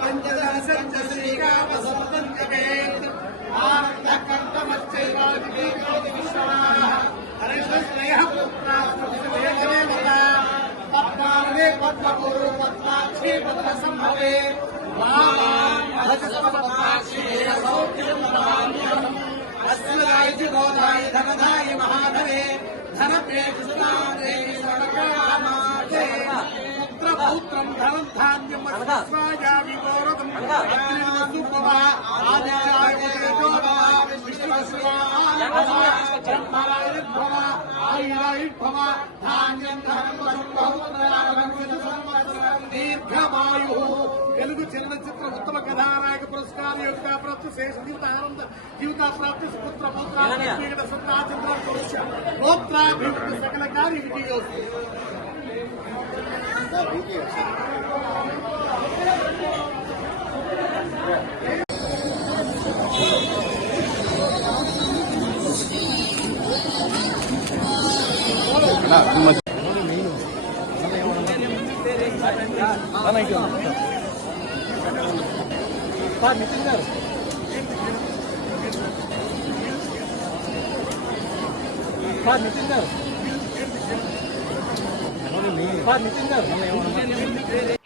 పంచదశంచ శ్రీకామసప్తం జపేత్ ఆనందకర్తమచ్చైవాదికి జ్యోతి విశ్వనాః హరిశ్రేయః పుత్రాస్త్రవివేకమేవత పద్మావనే పద్మగురు పద్మాక్షి పద్మసంభవే మామాం భజస్వపద్మాక్షి సౌఖ్యం నమామ్యహం అస్మదాయ గోదాయ ధనదాయ మహాధవే ధనప్రేతి సునాదే సర్వకామాదే పుత్రపౌత్రం ధనం ధాన్యం స్వాయామి గౌరవం అగ్నిర్వసుపవ ఆదిత్యాయ ఉదయజోభవ విష్ణువస్వాయ బ్రహ్మరాయుర్భవ ఆయురాయుర్భవ ధాన్యం ధనం బహుత్రయాగంసిత సంవత్సరం దీర్ఘమాయు. తెలుగు చలనచిత్ర ఉత్తమ కథానాయక పురస్కారం యొక్క ప్రాప్తి శేష జీవిత ఆనంద జీవిత ప్రాప్తి సుపుత్ర పుత్ర సత్తాచంద్ర గోత్రాభివృద్ధి సకల కార్య విజయోస్తు.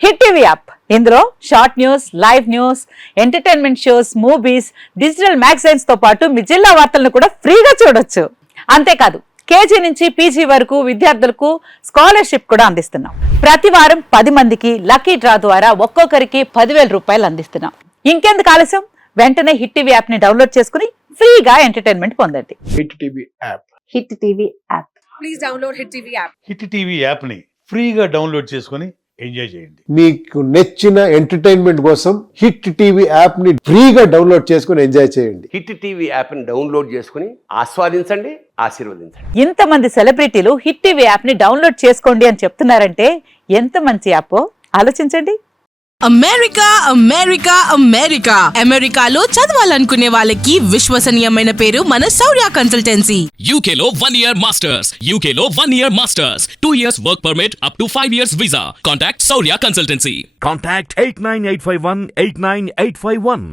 హిట్ టీవీ యాప్ ఇందులో short news, live news, entertainment shows, movies, digital magazines తో పాటు మీ జిల్లా వార్తలను కూడా ఫ్రీగా చూడొచ్చు. అంతేకాదు కేజీ నుంచి పీజీ వరకు విద్యార్థులకు స్కాలర్షిప్ కూడా అందిస్తున్నాం. ప్రతి వారం 10 మందికి లక్కీ డ్రా ద్వారా ఒక్కొక్కరికి 10,000 రూపాయలు అందిస్తున్నాం. ఇంకెందుకు ఆలస్యం, వెంటనే హిట్ టీవీ యాప్ ని డౌన్లోడ్ చేసుకుని ఫ్రీగా ఎంటర్టైన్మెంట్ పొందండి. Hit TV app. Hit TV app. Please download hit TV app. Hit TV app ని ఫ్రీగా డౌన్లోడ్ చేసుకుని ఎంజాయ్ చేయండి. మీకు నచ్చిన ఎంటర్టైన్మెంట్ కోసం హిట్ టీవీ యాప్ ని ఫ్రీగా డౌన్లోడ్ చేసుకుని ఎంజాయ్ చేయండి. హిట్ టీవీ యాప్ ని డౌన్లోడ్ చేసుకుని ఆస్వాదించండి, ఆశీర్వదించండి. ఇంతమంది సెలబ్రిటీలు హిట్ టీవీ యాప్ ని డౌన్లోడ్ చేసుకోండి అని చెప్తున్నారంటే ఎంత మంచి యాప్ ఆలోచించండి. అమెరికా అమెరికా అమెరికా అమెరికాలో చదవాలనుకునే వాళ్ళకి విశ్వసనీయమైన పేరు మన శౌర్య కన్సల్టెన్సీ. UK లో 1 year masters, UK లో 1 year masters, 2 years work permit up to 5 years visa. Contact Saurya Consultancy. Contact 89851 89851.